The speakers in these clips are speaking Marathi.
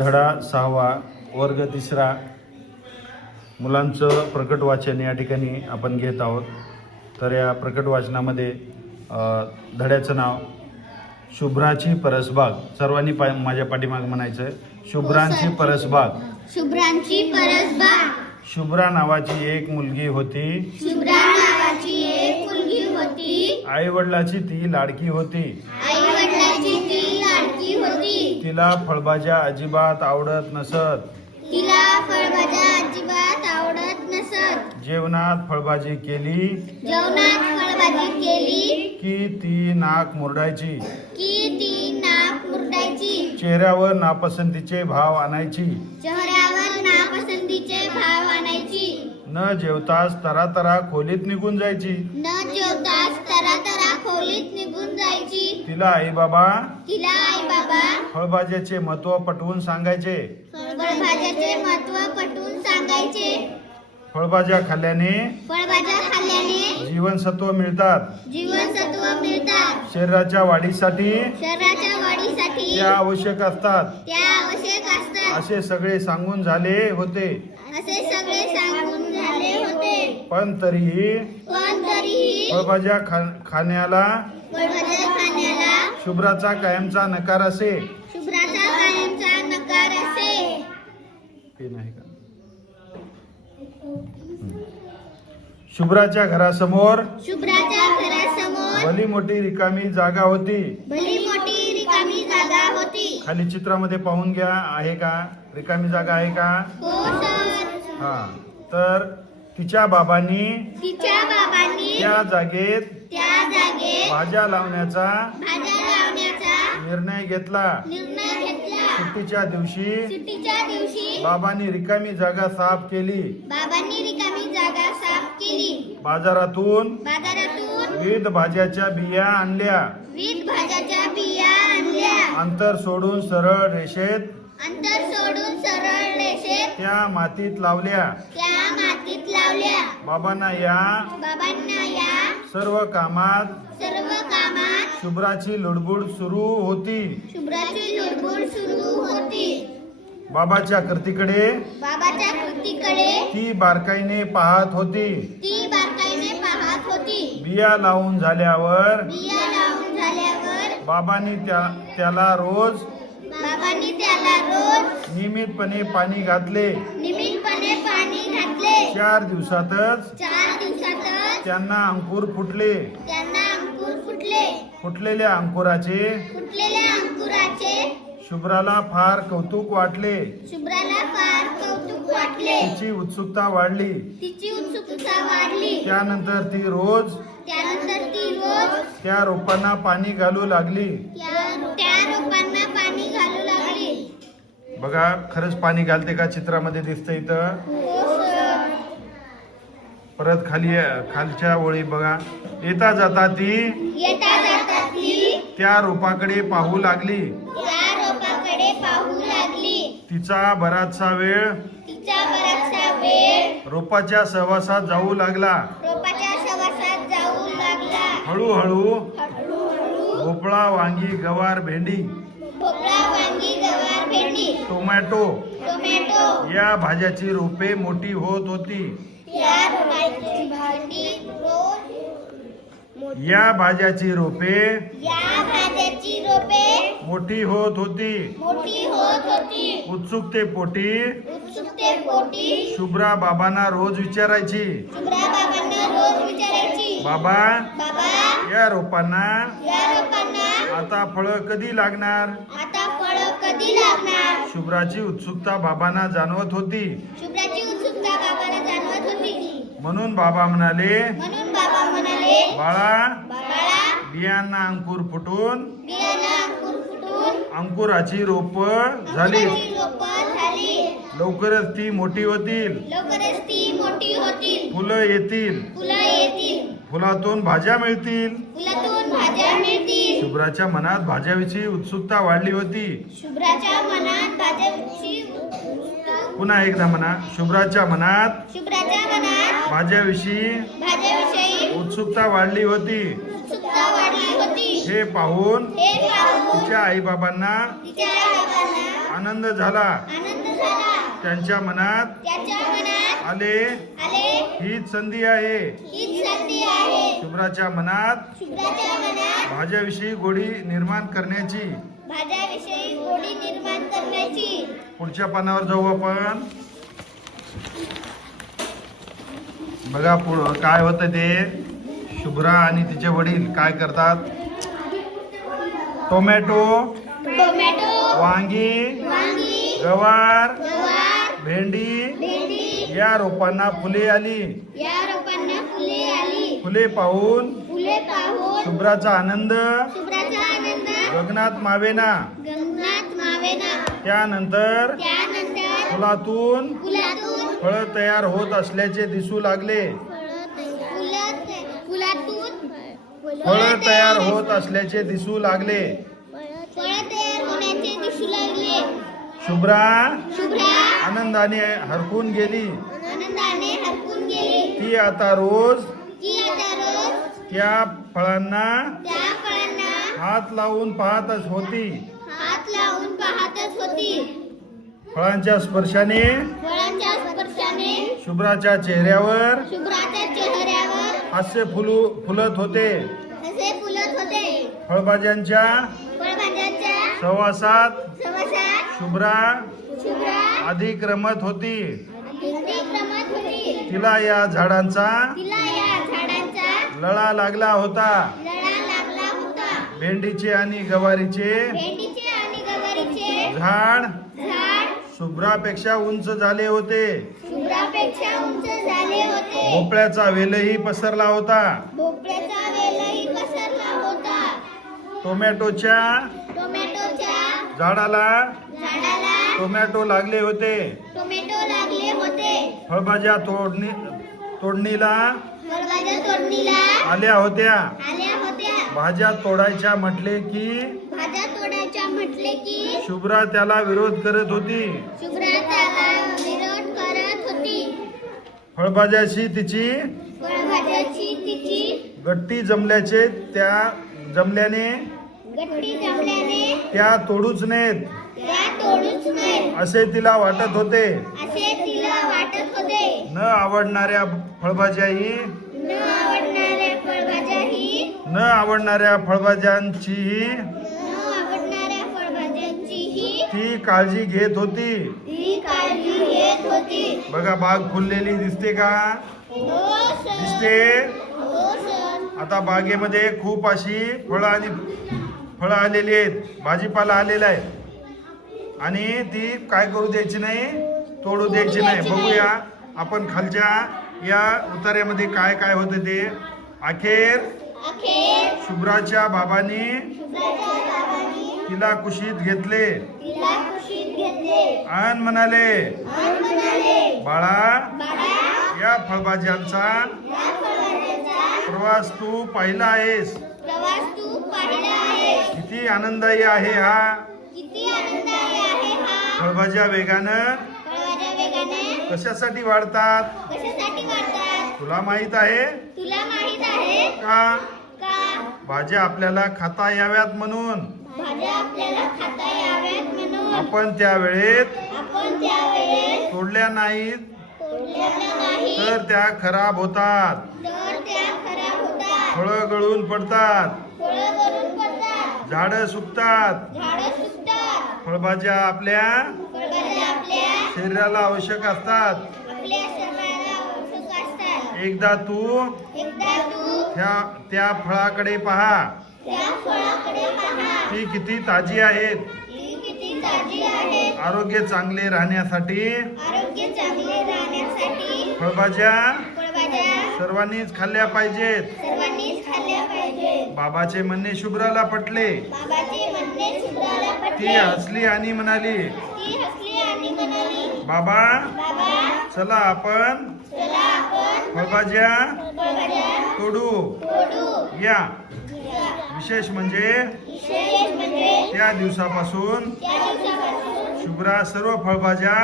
धडा 6वा वर्ग 3रा मुलांचं प्रकट वाचन या ठिकाणी आपण घेत आहोत। तर या प्रकट वाचनामध्ये धड्याचं नाव शुभ्राची परसबाग। सर्वांनी माझ्या पाठीमागे म्हणायचं शुभ्रांची परसबाग। शुभ्रांची परसबाग। शुभ्रा नावाची एक मुलगी होती। शुभ्रा नावाची एक मुलगी होती। आई वडिलाची ती लाडकी होती। आई वडिलाची ती लाडकी होती। तिला फळभाज्या अजिबात आवडत नसत। तिला फळभाज्या अजिबात आवडत नसत। जेवणात फळभाजी केली जेवणात फळभाजी केली की ती नाक मुरडायची। चेहऱ्यावर नापसंतीचे भाव आणायची। चेहऱ्यावर नापसंतीचे भाव आणायची। न जेवताच तरातरा खोलीत निघून जायची। न जेवताच तरातरा खोलीत निघून जायची। तिला आई बाबा फळभाज्याचे महत्त्व पटवून सांगायचे। फळभाज्याचे महत्त्व पटवून सांगायचे। फळभाज्या खाल्ल्याने जीवनसत्व मिळतात। शरीराच्या वाढीसाठी त्या आवश्यक असतात। असे सगळे सांगून झाले होते। पण तरीही फळभाज्या खाण्याला शुभ्राचा कायमचा नकार असे। शुभ्राच्या घरासमोर भली मोठी रिकामी जागा होती। खाली चित्रामध्ये पाहून घ्या, आहे का रिकामी जागा आहे का? हा, तर तिच्या बाबांनी त्या जागेत भाज्या लावण्याचा निर्णय घेतला। सुट्टीच्या दिवशी बाबांनी रिकामी जागा साफ केली। बाजारातून विविध भाज्याच्या बिया आणल्या। अंतर सोडून सरळ रेषेत त्या मातीत लावल्या। बाबांना या सर्व कामात शुभ्राची लुडबुड सुरू होती। बाबाच्या कृतीकडे ती बारकाईने पाहत होती। बिया लावून झाल्यावर बाबांनी त्याला रोज नियमितपणे पाणी घातले। 4 दिवसातच त्यांना अंकुर फुटले। फुटलेल्या अंकुराचे शुभ्राला फार कौतुक वाटले। तिची उत्सुकता वाढली। त्यानंतर ती रोज त्या रोपांना पाणी घालू लागली। बघा, खरंच पाणी घालते का? चित्रामध्ये दिसतं इथं। परत खालच्या ओळी बघा, येता जाता ती त्या रोपाकडे पाहू लागली। तिचा बराचसा वेळ रोपाच्या सहवासात जाऊ लागला। हळूहळू भोपळा, वांगी, गवार, भेंडी, टोमॅटो या भाज्याची रोपे मोठी होत होती। या भाज्याची रोपे मोठी होत होती। उत्सुकतेपोटी शुभ्रा बाबांना रोज विचारायची, बाबा या रोपांना आता फळं कधी लागणार? शुभ्राची उत्सुकता बाबांना जाणवत होती। म्हणून बाबा म्हणाले, बाळा, बियांना अंकुर फुटून अंकुराची रोप झाली। लवकरच ती मोठी होतील। फुलं येतील। फुलातून भाज्या मिळतील। शुभ्राच्या मनात भाज्याविषयी उत्सुकता वाढली होती। पुन्हा एकदा म्हणा, शुभ्राच्या मनात भाज्याविषयी उत्सुकता वाढली होती। हे पाहून तिच्या आई बाबांना आनंद झाला. आनंद झाला. त्यांच्या मनात त्याच्या मनात आले. आले. हीच संधी आहे. हीच संधी आहे. शुभ्राच्या मनात शुभ्राच्या मनात भाज्याविषयी गोडी निर्माण करण्याची. भाज्याविषयी गोडी निर्माण करण्याची. पुढच्या पानावर जाऊ आपण. बघा पुढं काय होतं ते. शुभ्रा आणि तिचे वडील काय करतात. टोमॅटो, टोमॅटो, वांगी, वांगी, गवार, गवार, भेंडी भेंडी या रोपांना फुले आली. या रोपांना फुले आली. फुले पाहून फुले पाहून शुभ्राचा आनंद शुभ्राचा आनंद गगनात मावेना. गगनात मावेना. त्यानंतर त्यानंतर फुलातून फुलातून फळं तयार होत असल्याचे दिसू लागले. फुलातून फळं तयार होत असल्याचे दिसू लागले. फळं तयार होण्याचे दिसू लागले. शुभ्रा शुभ्रा आनंदाने हरकून गेली. आनंदाने हरपून गेली. ती आता रोज ती आता रोज त्या फळांना त्या फळांना हात लावून पाहतच होती. हात लावून पाहतच होती. फळांच्या स्पर्शाने फळांच्या स्पर्शाने शुभ्राच्या चेहऱ्यावर शुभ्राच्या चेहऱ्यावर हास्य फुलत होते. असे फुलत होते. फळभाज्यांच्या फळभाज्यांच्या सहवासात सहवासात शुभ्रा शुभ्रा अधिक रमत होती. अधिक रमत होती. तिला या झाडांचा तिला या झाडांचा लळा लागला होता. लळा लागला होता. भेंडीचे आणि गवारीचे भेंडीचे आणि गवारीचे झाड झाड शुभ्रापेक्षा उंच झाले होते. शुभ्रापेक्षा उंच झाले होते. भोपळ्याचा वेलही पसरला होता. भोपळ्याचा वेलही पसरला होता. टोमॅटोच्या टोमॅटोच्या झाडाला झाडाला टोमॅटो लागले होते. टोमॅटो लागले होते. फळभाज्या तोडणीला फळभाज्या तोडणीला आल्या होत्या. आल्या होत्या. भाज्या तोडायच्या म्हटले की भाज्या तोडायच्या म्हटले की शुभ्रा त्याला विरोध करत होती. शुभ्रा त्याला विरोध करत होती. फळभाज्याशी तिची फळभाज्याची तिची गट्टी जमल्याने गट्टी जमल्याने त्या तोडूच नयेत त्या तोडूच नये असे तिला वाटत होते. असे तिला वाटत होते. न आवडणाऱ्या फळभाज्याही न आवडणाऱ्या फळभाज्याही न आवडणाऱ्या फळभाज्यांचीही न आवडणाऱ्या फळभाज्यांचीही ती काळजी घेत होती. ती काळजी घेत होती. बघा बाग फुललेली दिसते का. हो सर. दिसते. हो सर. आता बागेमध्ये खूप अशी फळं आलेली आहेत. भाजीपाला आलेला आहे आणि ती काय करू द्यायची नाही, तोडू द्यायची नाही. बघूया आपण खालच्या या उतार्यामध्ये काय काय होतं ते. अखेर शुभ्राच्या बाबांनी तिला कुशीत घेतले तिला कुशीत घेतले. आणि म्हणाले, आणि म्हणाले, बाळा बाळा, या फळभाज्यांचा या फळभाज्यांचा प्रवास तू पाहिला आहेस. प्रवास तू पाहिला आहे. किती आनंददायी आहे हा. किती आनंददायी आहे हा. फळभाज्या वेगानं फळभाज्या वेगाने कशासाठी वाढतात कशासाठी वाढतात तुला माहित आहे तुला माहित आहे का. का. भाज्या आपल्याला खाता याव्यात म्हणून भाज्या आपल्याला खाता याव्यात म्हणून आपण त्या वेळेत आपण त्यावेळेस तोडल्या नाहीत तोडल्या नाही तर त्या खराब होतात. तर त्या खराब होतात. फळं गळून पडतात. फळं गळून पडतात. झाडं सुकतात. झाडं सुकतात. फळभाज्या आपल्या फळभाज्या आपल्या शरीराला आवश्यक असतात. आपल्या शरीराला आवश्यक असतात. एकदा तू एकदा तू त्या फळाकडे पहा. त्या फळाकडे पहा. ती किती ताजी आहेत. ती किती ताजी आहे. आरोग्य चांगले राहण्यासाठी आरोग्य चांगले राहण्यासाठी फळभाज्या फळभाज्या सर्वांनीच खाल्ल्या पाहिजेत. सर्वांनीच खाल्ल्या पाहिजेत. बाबाचे म्हणणे शुभ्राला पटले. बाबाचे म्हणणे शुभ्राला ती पटले. हसली आणि म्हणाली, ती हसली आणि म्हणाली, बाबा बाबा, चला आपण चला आपण फळभाज्या फळभाज्या तोडू तोडू या. या. विशेष म्हणजे विशेष म्हणजे त्या दिवसापासून त्या दिवसापासून शुभ्रा सर्व फळभाज्या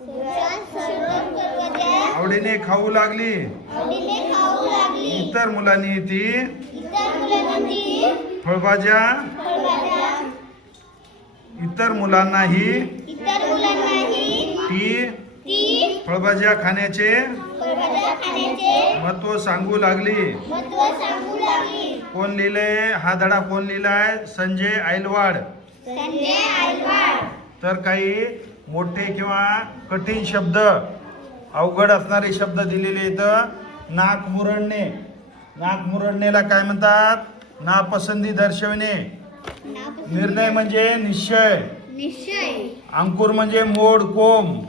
सर्व फळभाज्या आवडीने खाऊ लागली. आवडीने खाऊ लागली. इतर मुलांनी ती इतर मुलांनी फळभाज्या फळभाज्या इतर मुलांनाही इतर ती ती फळभाज्या खाण्याचे फळभाज्या खाण्याचे महत्व सांगू लागली. महत्त्व सांगू लागली. कोण लिहिलंय हा धडा? कोण लिहिलाय? संजय ऐलवाड. संजय ऐलवाड. तर काही मोठे किंवा कठीण शब्द, अवघड असणारे शब्द दिलेले इथं. नाक मुरडणे. नाक मुरडणेला काय म्हणतात? नापसंती दर्शवणे. निर्णय म्हणजे निश्चय. निश्चय. अंकुर म्हणजे मोड कोंब.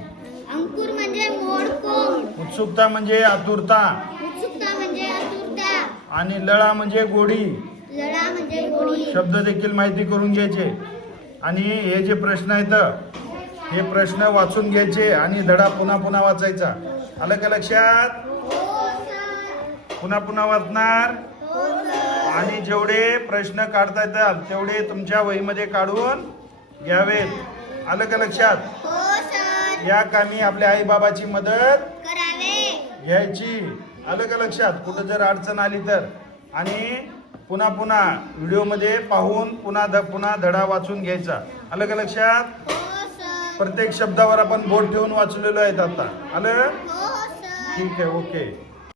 अंकुर म्हणजे मोड कोंब. उत्सुकता म्हणजे आतुरता. उत्सुकता म्हणजे आतुरता. आणि लळा म्हणजे गोडी. लढा म्हणजे गोडी. शब्द देखील माहिती करून घ्यायचे. आणि हे जे प्रश्न आहेत हे प्रश्न वाचून घ्यायचे आणि धडा पुन्हा पुन्हा वाचायचा. आलं का लक्षात? हो सर. पुन्हा पुन्हा वाचणार. हो सर. आणि जेवढे प्रश्न काढता येतात तेवढे तुमच्या वहीमध्ये काढून घ्यावेत. आलं का लक्षात? हो सर. या कामी आपल्या आई बाबाची मदत करावे. घ्यायची. आलं का लक्षात? कुठं जर अडचण आली तर. आणि पुन्हा पुन्हा व्हिडिओमध्ये पाहून पुन्हा धडा वाचून घ्यायचा. आलं का लक्षात? हो सर. प्रत्येक शब्दावर आपण बोट ठेवून वाचलेलो आहेत आता. आलं? हो सर. ठीक आहे. ओके.